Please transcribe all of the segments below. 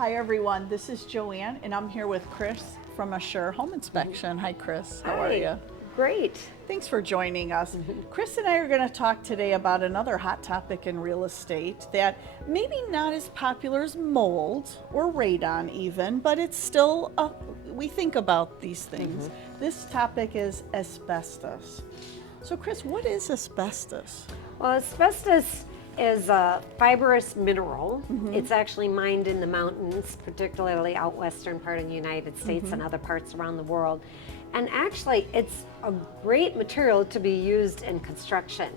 Hi everyone, this is Joanne and I'm here with Chris from Assure Home Inspection. Hi Chris, how are you? Great. Thanks for joining us. Chris and I are going to talk today about another hot topic in real estate that maybe not as popular as mold or radon even, but it's still, we think about these things. This topic is asbestos. So Chris, what is asbestos? Well, asbestos is a fibrous mineral. It's actually mined in the mountains, particularly out western part of the United States and other parts around the world. And actually, it's a great material to be used in construction.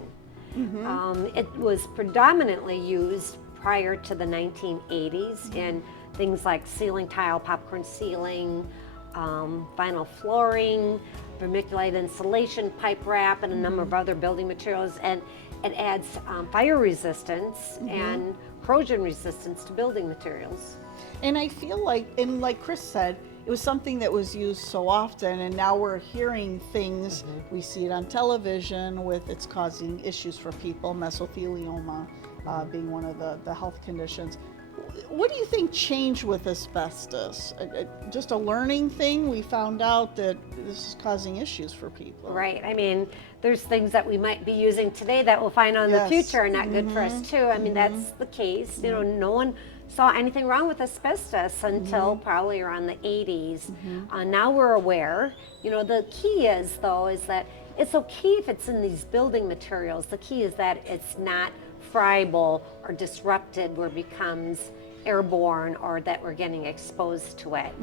It was predominantly used prior to the 1980s in things like ceiling tile, popcorn ceiling, vinyl flooring, vermiculite insulation, pipe wrap, and a number of other building materials. And it adds fire resistance and corrosion resistance to building materials. And I feel like, and like Chris said, it was something that was used so often, and now we're hearing things, we see it on television with it's causing issues for people, mesothelioma being one of the health conditions. What do you think changed with asbestos? Just a learning thing? We found out that this is causing issues for people. Right. I mean, there's things that we might be using today that we'll find out in the future are not good for us too. I mean, that's the case. You know, no one saw anything wrong with asbestos until probably around the 80s. Now we're aware. You know, the key is though, is that it's okay if it's in these building materials. The key is that it's not friable or disrupted where it becomes airborne or that we're getting exposed to it.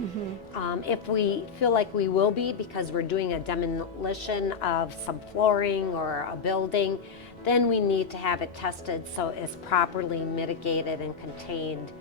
If we feel like we will be because we're doing a demolition of some flooring or a building, then we need to have it tested so it's properly mitigated and contained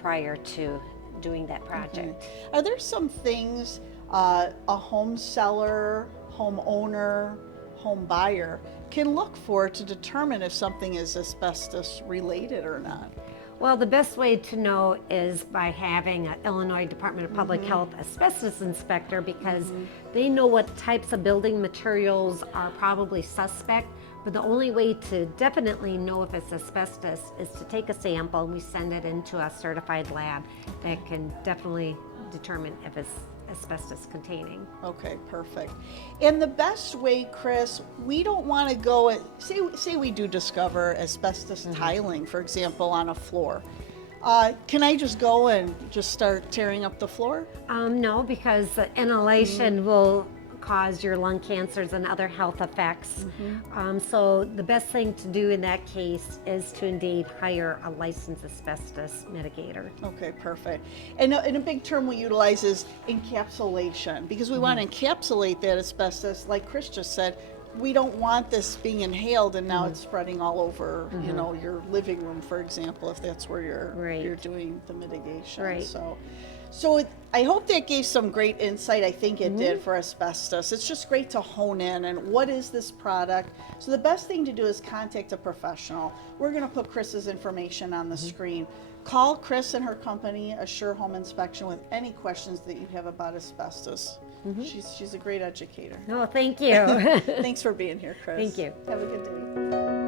prior to doing that project. Are there some things a home seller, home owner, home buyer can look for to determine if something is asbestos related or not? Well, the best way to know is by having an Illinois Department of Public Health asbestos inspector, because they know what types of building materials are probably suspect. But the only way to definitely know if it's asbestos is to take a sample and we send it into a certified lab that can definitely determine if it's asbestos containing. Okay, perfect. And the best way, Chris, we don't want to go and say we do discover asbestos tiling, for example, on a floor. Can I just go and just start tearing up the floor? No, because the inhalation will cause your lung cancers and other health effects. So the best thing to do in that case is to indeed hire a licensed asbestos mitigator. Okay, perfect. And a big term we utilize is encapsulation, because we want to encapsulate that asbestos, like Chris just said. We don't want this being inhaled and now it's spreading all over, you know, your living room, for example, if that's where you're doing the mitigation. So I hope that gave some great insight. I think it did for asbestos. It's just great to hone in and what is this product. So the best thing to do is contact a professional. We're going to put Chris's information on the screen. Call Chris and her company, Assure Home Inspection, with any questions that you have about asbestos. She's a great educator. No, thank you. Thanks for being here, Chris. Thank you. Have a good day.